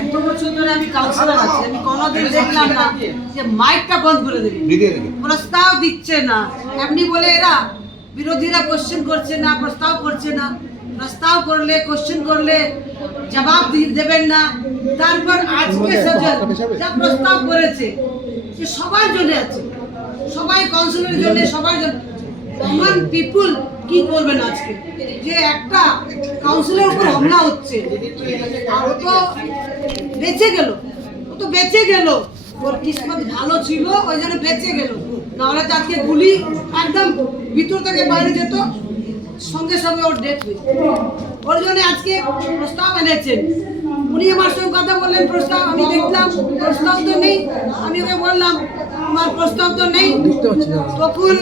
এত বছর ধরে আমি কাউন্সিলর আছি, আমি কোনোদিন দেখলাম না যে মাইকটা বন্ধ করে দেবে, প্রস্তাব দিচ্ছে না। এমনি বলে এরা বিরোধীরা কোশ্চেন করছে না, প্রস্তাব করছে না। প্রস্তাব করলে কোশ্চেন করলে জবাব দেবেন না। তারপর আজকে সজল যা প্রস্তাব করেছে যে সবার জন্য আছে, সবাই কাউন্সিলরের জন্য, সবার জন্য। কমন পিপুল কি করবেন আজকে যে একটা কাউন্সিলের উপর হামলা হচ্ছে? আর ও তো বেঁচে গেল, ও তো বেঁচে গেল, ওর কিসমত ভালো ছিল ওই জন্য বেঁচে গেল, নাহলে তো আজকে গুলি একদম ভিতর থেকে বাইরে যেত, সঙ্গে সঙ্গে ওর ডেথ হয়েছে। ওর জন্য আজকে প্রস্তাব এনেছেন। উনি আমার সঙ্গে কথা বললেন প্রস্তাব, আমি দেখলাম প্রস্তাব তো নেই। আমি ওকে বললাম আমার প্রস্তাব তো নেই। তখন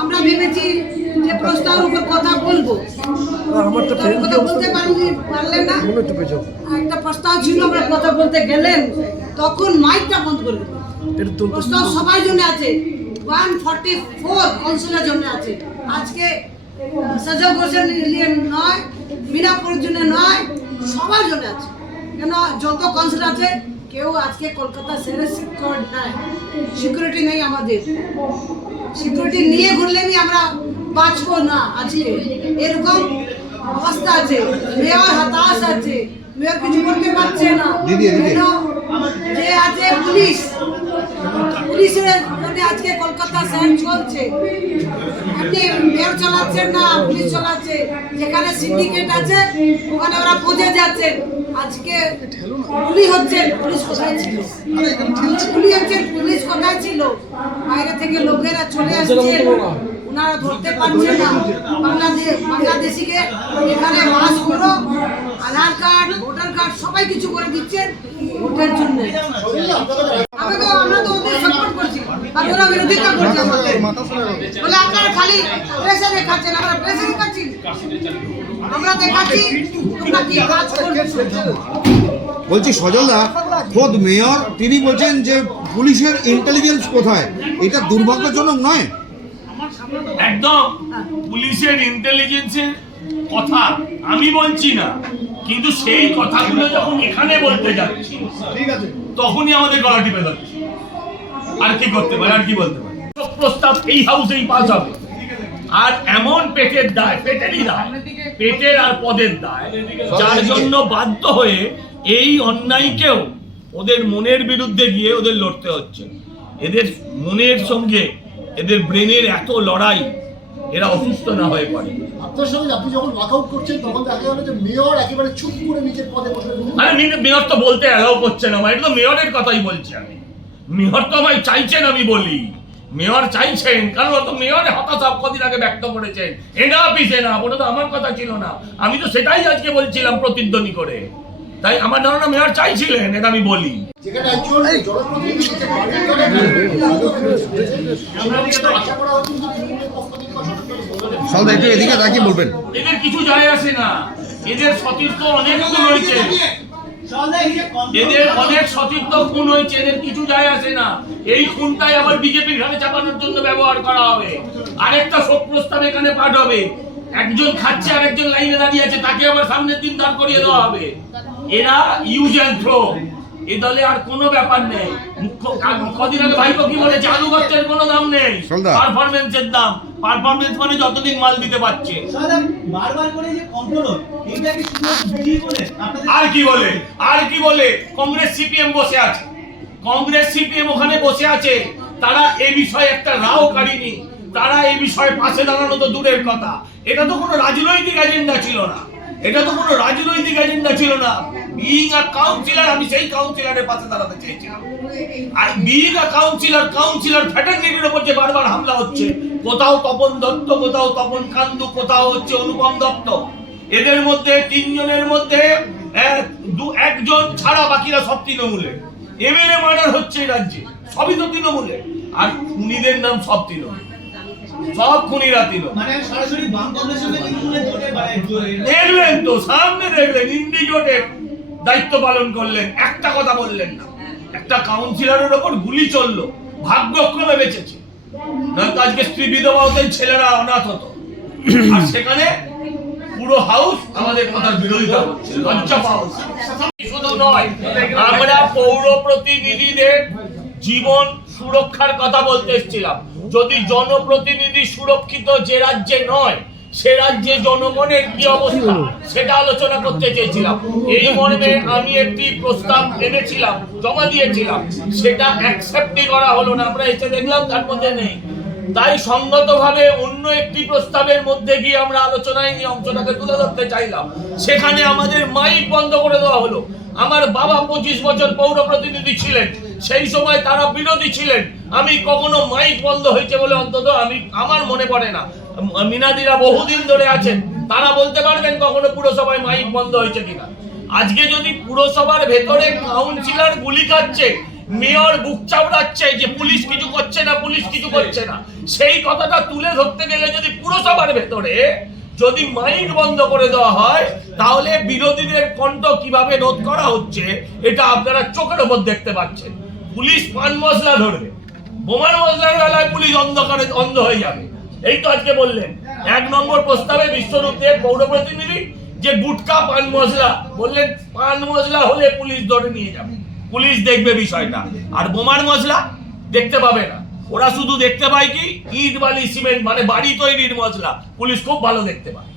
আমরা ভেবেছি যে প্রস্তাবের উপর কথা বলবো, কথা বলতে পারলেন না। একটা প্রস্তাব ছিল, আমরা কথা বলতে গেলেন, তখন মাইকটা বন্ধ করে দিল। প্রস্তাব সবার জন্য আছে, 144 কাউন্সিলের জন্য আছে। আজকে সজল ঘোষের নিয়ে নয়, মিনাপুরের জন্য নয়, সবার জন্য আছে। কেন যত কাউন্সিল আছে কেউ আজকে কলকাতা শহরে সিকিউর নাই, সিকিউরিটি নেই আমাদের। সিকিউরিটি নিয়ে ঘুরলে আমরা বাঁচবো না। আজকে এরকম অবস্থা আছে, মেয়র হতাশ আছে, মেয়র কিছু করতে পারছে না। যে আছে পুলিশ, পুলিশের জন্য আজকে কলকাতা শহর চলছে। আপনি মেয়র চালাচ্ছেন না, পুলিশ চালাচ্ছে। যেখানে সিন্ডিকেট আছে ওখানে ওরা পৌঁছে যাচ্ছে। আজকে গুলি হচ্ছে, পুলিশ কোথায় ছিল? গুলি হচ্ছে, পুলিশ কোথায় ছিল? বাইরে থেকে লোকেরা চলে আসছে, ওনারা ধরতে পারছে না। বাংলাদেশিকে এখানে বাস করো, আধার কার্ড, ভোটার কার্ড সবাই কিছু করে দিচ্ছেন ভোটের জন্য। আমরা তো ওদের সাপোর্ট করছি, আর ওরা বিরোধিতা করছে আমাদের। বলে আপনারা খালি প্রেসে দেখাচ্ছেন, আমরা প্রেসে দেখাচ্ছি, আমরা দেখাচ্ছি তোমরা কি কাজ করছো। বলছি সজলদা, খোদ মেয়র তিনি বলছেন যে পুলিশের ইন্টেলিজেন্স কোথায়, এটা দুর্ভাগ্যজনক নয়? একদম পুলিশের ইন্টেলিজেন্সের কথা আমি বলছি না, কিন্তু সেই কথাগুলো যখন এখানে বলতে যাচ্ছি তখনই আমাদের গলা টিপে যাচ্ছে। আর কি করতে পারে, আর কি বলতে পারে? প্রস্তাব এই হাউসেই পাস হবে, আর এমন পেটের দায়, পেটেরই দায়, পেটের আর পদের দায়, যার জন্য বাধ্য হয়ে এই অন্যায়কেও ওদের মনের বিরুদ্ধে গিয়ে ওদের লড়তে হচ্ছে। এদের মনের সঙ্গে এদের ব্রেনের এত লড়াই, এরা অসুস্থ না হয়ে পড়ে। আপনার সঙ্গে আপনি যখন ওয়াকআউট করছেন তখন দেখা গেল যে মেয়র একেবারে চুপ করে নিজের পদে বসে। আরে মেয়র তো বলতে অ্যালাউ করছে না, এটা তো মেয়রের কথাই বলছি আমি। মেয়র তো আমায় চাইছেন আমি বলি, মেয়র চাইছেন, কারণ অত মেয়র হতাশা কদিন আগে ব্যক্ত করেছেন, এটা অফিসে না, ওটা তো আমার কথা ছিল না। আমি তো সেটাই আজকে বলছিলাম প্রতিধ্বনি করে। তাই আমার ধারণা মেয়র চাইছিলেন, এটা আমি বলি। যেখানে একজন জনপ্রতিনিধি নিজের বাড়ির করে আশা করা হচ্ছে যে তৃণমূলের পক্ষ থেকে সজল একটু এদিকে তাকিয়ে বলবেন। এদের কিছু যায় আসে না, এদের সতীর্থ অনেক খুন হয়েছে, এদের অনেক সতীর্থ খুন হয়েছে, এদের কিছু যায় আসে না। এই খুনটাই আবার বিজেপির ঘাড়ে চাপানোর জন্য ব্যবহার করা হবে। আরেকটা শোক প্রস্তাব এখানে পাঠ হবে, একজন খাচ্ছে আর একজন লাইনে দাঁড়িয়ে আছে, তাকে আবার সামনের দিন দাঁড় করিয়ে দেওয়া হবে। এরা ইউজ অ্যান্ড থ্রো, এই দলে আর কোনো ব্যাপার নেই। কদিন আগে ভাইপো কি বলেছে, আনুগত্যের কোনো দাম নেই, পারফরমেন্সের দাম। পারফরমেন্স মানে যতদিন মাল দিতে পারছে। বারবার করে যে কন্ট্রোল, এটা কি শুধু বিজেপি বলে? আর কি বলে, আর কি বলে? কংগ্রেস সিপিএম বসে আছে, কংগ্রেস সিপিএম ওখানে বসে আছে, তারা এই বিষয়ে একটা রাও কাড়িনি, তারা এই বিষয়ে পাশে দাঁড়ানো তো দূরের কথা। এটা তো কোনো রাজনৈতিক এজেন্ডা ছিল না, এটা তো কোনো রাজনৈতিক এজেন্ডা ছিল না। বিইং আ কাউন্সিলর, আমি সেই কাউন্সিলরের পাশে দাঁড়াতে চেয়েছিলাম। আর বিইং আ কাউন্সিলর ফ্যাটার্নিটির উপর যে বারবার হামলা হচ্ছে, কোথাও তপন দত্ত, কোথাও তপন কান্দু, কোথাও হচ্ছে অনুপম দত্ত, এদের মধ্যে তিনজনের মধ্যে একজন ছাড়া বাকিরা সব তৃণমূলে। এমএলএ মার্ডার হচ্ছে এই রাজ্যে, সবই তো তৃণমূলে, আর খুনিদের নাম সব তৃণমূল, সব খুনিরা তৃণমূল। মানে সরাসরি বাম কংগ্রেস সঙ্গে তৃণমূলের জোটে দেখলেন তো, সামনে দেখলেন, ইন্ডিজোটের দায়িত্ব পালন করলেন, একটা কথা বললেন না। একটা কাউন্সিলরের ওপর গুলি চললো, ভাগ্যক্রমে বেঁচেছে, নয়তো আজকে স্ত্রী বিধবা হতেন, ছেলেরা অনাথ হতো। আর সেখানে পুরো হাউস আমাদের কথার বিরোধিতা করছে, লজ্জা পাওয়া উচিত। শুধু নয়, আমরা পৌর প্রতিনিধিদের জীবন সুরক্ষার কথা বলতে এসেছিলাম। যদি জনপ্রতিনিধি সুরক্ষিত যে রাজ্যে নয়, সে রাজ্যে জনগণের কি অবস্থা সেটা আলোচনা করতে চেয়েছিলাম। এই মর্মে আমি একটি প্রস্তাব এনেছিলাম, জমা দিয়েছিলাম, সেটা অ্যাকসেপ্টই করা হলো না। আমরা এসে দেখলাম তার মধ্যে নেই। তাই সঙ্গতভাবে অন্য একটি প্রস্তাবের মধ্যে গিয়ে আমরা আলোচনায় এই অংশটাকে তুলে ধরতে চাইলাম। সেখানে আমাদের মাইক বন্ধ করে দেওয়া হলো। আমার বাবা 25 বছর পৌর প্রতিনিধি ছিলেন, সেই সময় তারা বিরোধী ছিলেন। আমি কখনো মাইক বন্ধ হয়েছে বলে অন্তত আমার মনে পড়ে না। মিনাদিরা বহুদিন ধরে আছেন, তারা বলতে পারবেন কখনো পুরসভায় মাইক বন্ধ হয়েছে কিনা। আজকে যদি পুরসভার ভেতরে কাউন্সিলর গুলি খাচ্ছে, মেয়র বুক চাপড়াচ্ছে যে পুলিশ কিছু করছে না, পুলিশ কিছু করছে না, সেই কথাটা তুলে ধরতে গেলে যদি পুরসভার ভেতরে যদি মাইক বন্ধ করে দেওয়া হয়, তাহলে বিরোধীদের কণ্ঠ কিভাবে রোধ করা হচ্ছে এটা আপনারা চোখের উপর দেখতে পাচ্ছেন। পুলিশ পান মশলা ধরবে, বোমার মশলার বেলায় পুলিশ অন্ধকারে অন্ধ হয়ে যাবে। এই তো আজকে বললেন 1 নম্বর প্রস্তাবে বিশ্বরূপ দেব পৌর প্রতিনিধি যে গুটকা পান মশলা, বললেন পান মশলা হলে পুলিশ ধরে নিয়ে যাবে, পুলিশ দেখবে বিষয়টা। আর বোমার মশলা দেখতে পাবে না, ওরা শুধু দেখতে পায় কি ইট বালি সিমেন্ট, মানে বাড়ি তৈরির মশলা, পুলিশ খুব ভালো দেখতে পায়।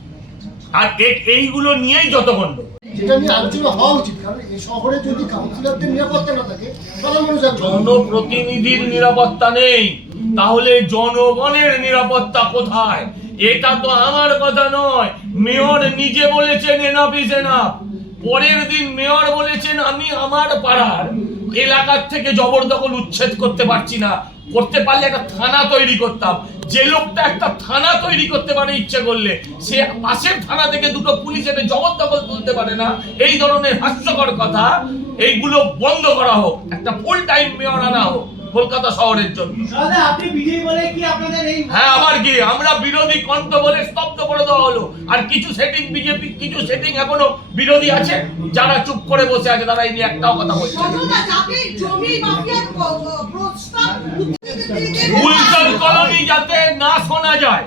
আর এইগুলো নিয়েই যত গন্ডগোল, যেটা নিয়ে আলোচনা হওয়া উচিত, কারণ এই শহরে যদি কাউন্সিলরদের নিরাপত্তা না থাকে তাহলে মানুষ জনপ্রতিনিধির নিরাপত্তা নেই, তাহলে জনগণের নিরাপত্তা কোথায়? এটা তো আমার কথা নয়, মেয়র নিজে বলেছেন এনাফ ইজ এনাফ। পরের দিন মেয়র বলেছেন আমি আমার পাড়ার এলাকার থেকে জবরদখল উচ্ছেদ করতে পারছি না, করতে পারলে একটা থানা তৈরি করতাম। যে লোকটা একটা থানা তৈরি করতে পারে ইচ্ছে করলে, সে পাশের থানা থেকে 2টো পুলিশ এনে জবরদখল তুলতে পারে না। এই ধরনের হাস্যকর কথা, এইগুলো বন্ধ করা হোক, একটা ফুল টাইম মেয়র আনা হোক কলকাতা শহরের জন্য। আপনি বিজেপি বলে কি আপনাদের এই? হ্যাঁ, আবার কি আমরা বিরোধী কণ্ঠ বলে স্তব্ধ করে দেওয়া হলো। আর কিছু সেটিং বিজেপি, কিছু সেটিং এখনো বিরোধী আছে, যারা চুপ করে বসে আছে, তারা এই নিয়ে একটাও কথা বলছে না। গুলশান কলোনি যাতে না শোনা যায়,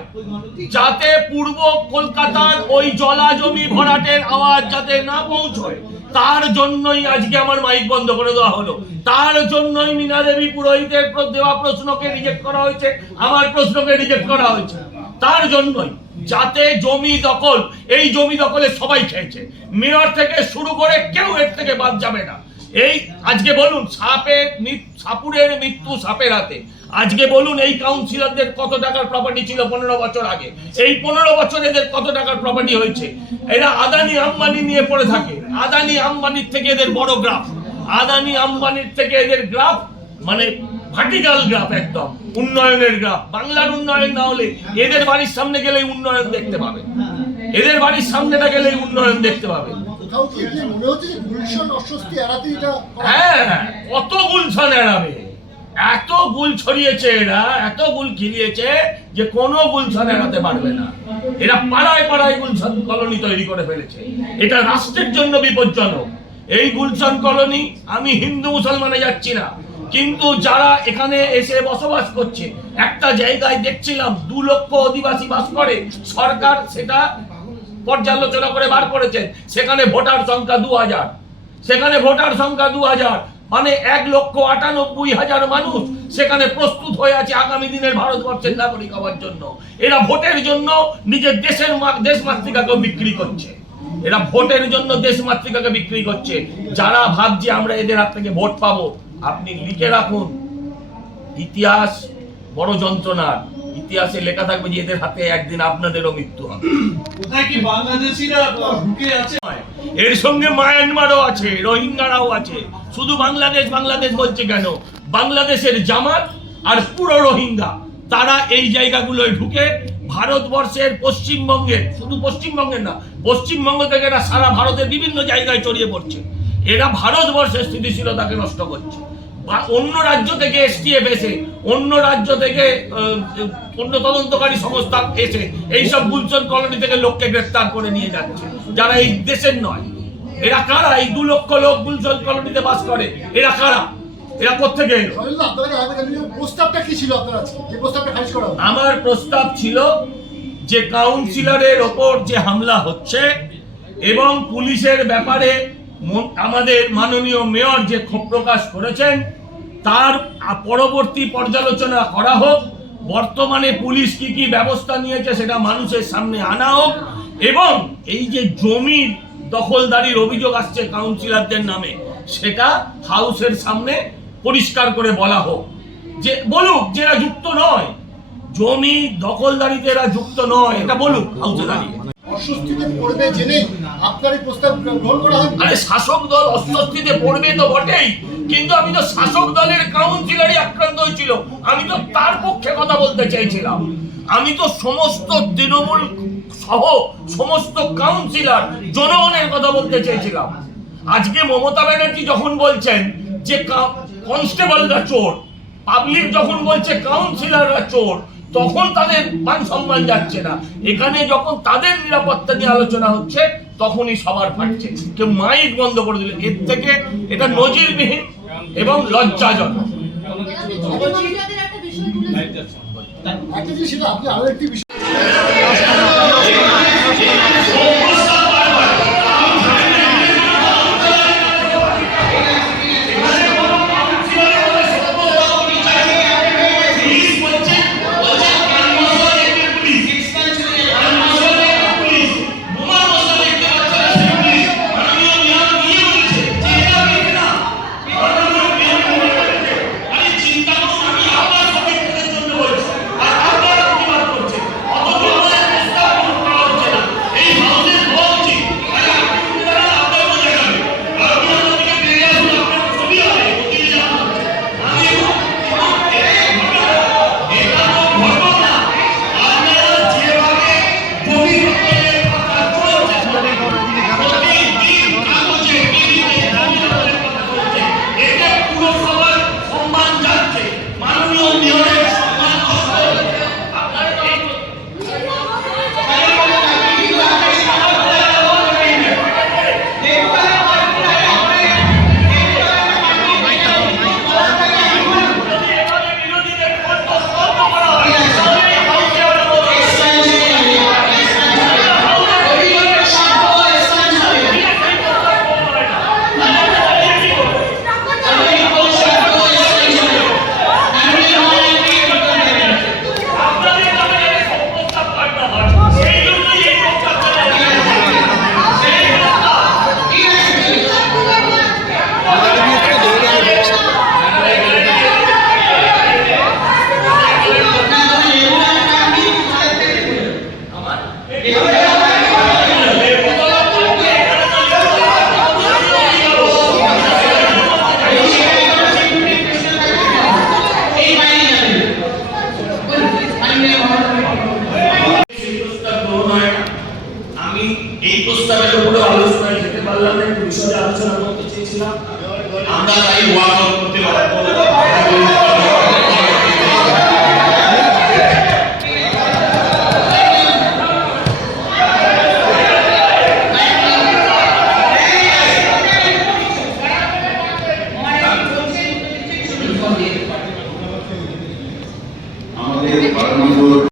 যাতে পূর্ব কলকাতার ওই জলা জমি ভরাটের আওয়াজ যাতে না পৌঁছয়, তার জন্যই আজকে আমার মাইক বন্ধ করে দেওয়া হলো। তার জন্যই মীনা দেবী পুরোহিতের দেওয়া প্রশ্নকে রিজেক্ট করা হয়েছে, আমার প্রশ্নকে রিজেক্ট করা হয়েছে। তার জন্যই, যাতে জমি দখল, এই জমি দখলে সবাই খেয়েছে, মেয়র থেকে শুরু করে কেউ এর থেকে বাদ যাবে না। এই আজকে বলুন সাপুরের মৃত্যু সাপের হাতে। আজকে বলুন এই কাউন্সিলরদের কত টাকার প্রপার্টি ছিল 15 বছর আগে, এই 15 বছর এদের কত টাকার প্রপার্টি হয়েছে। এরা আদানি আম্বানি নিয়ে পড়ে থাকে, আদানি আম্বানির থেকে এদের বড় গ্রাফ, আদানি আম্বানির থেকে এদের গ্রাফ মানে ভার্টিক্যাল গ্রাফ, একদম উন্নয়নের গ্রাফ। বাংলার উন্নয়ন না হলে এদের বাড়ির সামনে গেলেই উন্নয়ন দেখতে পাবে, এদের বাড়ির সামনেটা গেলেই উন্নয়ন দেখতে পাবে। হ্যাঁ, কত গুলশান এড়াবে, এত গুল ছড়িয়েছে এরা, এত গুল খিলিয়েছে যে কোনো গুলশান এড়াতে পারবে না। এরা পাড়ায় পাড়ায় গুলশান কলোনি তৈরি করে ফেলেছে, এটা রাষ্ট্রের জন্য বিপজ্জনক। এই গুলশান কলোনি, আমি হিন্দু মুসলমানে যাচ্ছি না, কিন্তু যারা এখানে এসে বসবাস করছে, একটা জায়গায় দেখছিলাম 2 লক্ষ অধিবাসী বাস করে, সরকার সেটা পর্যালোচনা করে বার করেছেন, সেখানে ভোটার সংখ্যা 2000, সেখানে ভোটার সংখ্যা 2000, মানে 1,98,000 মানুষ সেখানে প্রস্তুত হয়ে আছে আগামী দিনের ভারতবর্ষের নাগরিক হওয়ার জন্য। এরা ভোটের জন্য নিজের দেশ মাতৃকাকে বিক্রি করছে, এরা ভোটের জন্য দেশ মাতৃকাকে বিক্রি করছে। যারা ভাবছে আমরা এদের হাত থেকে ভোট পাবো, আপনি লিখে রাখুন, ইতিহাস বড় যন্ত্রণার, ইতিহাসে লেখা থাকবে যে এদের হাতে একদিন আপনাদেরও মৃত্যু হবে। কোথায় কি বাংলাদেশিরা ঢুকে আছে? এর সঙ্গে মায়ানমারও আছে, রোহিঙ্গারাও আছে। শুধু বাংলাদেশ বাংলাদেশ বলছে কেন? বাংলাদেশের জামাত আর পুরো রোহিঙ্গা, তারা এই জায়গাগুলোয় ঢুকে ভারতবর্ষের পশ্চিমবঙ্গের, শুধু পশ্চিমবঙ্গের না, পশ্চিমবঙ্গ থেকে এরা সারা ভারতের বিভিন্ন জায়গায় ছড়িয়ে পড়ছে। এরা ভারতবর্ষের স্থিতিশীলতাকে নষ্ট করছে। বা অন্য রাজ্য থেকে এসটিএফ এসে, অন্য রাজ্য থেকে অন্য তদন্তকারী সংস্থা এসে এইসব গুলশান কলোনি থেকে লোককে গ্রেফতার করে নিয়ে যাচ্ছে, যারা এই দেশের নয়। এরা কারা? এই 2 লক্ষ লোক গুলশান কলোনিতে বাস করে, এরা কারা? এরা কোত্থেকে এলো? প্রস্তাবটা কি ছিল আপনার আজকে, যে প্রস্তাবটা খারিজ করা হলো? আমার প্রস্তাব ছিল যে কাউন্সিলরের ওপর যে হামলা হচ্ছে এবং পুলিশের ব্যাপারে আমাদের মাননীয় মেয়র যে ক্ষোভ প্রকাশ করেছেন তার পরবর্তী পর্যালোচনা করা হোক, বর্তমানে পুলিশ কি কি ব্যবস্থা নিয়েছে সেটা মানুষের সামনে আনা হোক, এবং এই যে জমির দখলদারির অভিযোগ আসছে কাউন্সিলরদের নামে সেটা হাউসের সামনে পরিষ্কার করে বলা হোক, যে বলুক যে এরা যুক্ত নয়, জমি দখলদারিতে এরা যুক্ত নয়, এটা বলুক হাউসে দাঁড়িয়ে। অস্বস্তিতে পড়বে জেনে আপনার এই প্রস্তাব গ্রহণ করা হয়? আরে শাসক দল অস্বস্তিতে পড়বে তো বটেই, কিন্তু আমি তো শাসক দলের কাউন্সিলরই আক্রান্ত হয়েছিল, আমি তো তার পক্ষে কথা বলতে চাইছিলাম। আমি তো সমস্ত তৃণমূল সহ সমস্ত কাউন্সিলর জনগণের কথা বলতে চেয়েছিলাম। আজকে মমতা ব্যানার্জি যখন বলছেন যে কনস্টেবলরা চোর, পাবলিক যখন বলছে কাউন্সিলররা চোর, তখন তাদের মান সম্মান যাচ্ছে না। এখানে যখন তাদের নিরাপত্তা নিয়ে আলোচনা হচ্ছে তখনই সবার ফাটছে, কেউ মাইক বন্ধ করে দিল। এর থেকে এটা নজিরবিহীন এবং লজ্জাজনক। একটা জিনিস সেটা আপনি আরো একটি বিষয় প্রস্তাবের উপরে আলোচনায় যেতে পারলাম না, বিষয়ে আলোচনা করতে চেয়েছিলাম। আমরা তাই ওয়াকআউট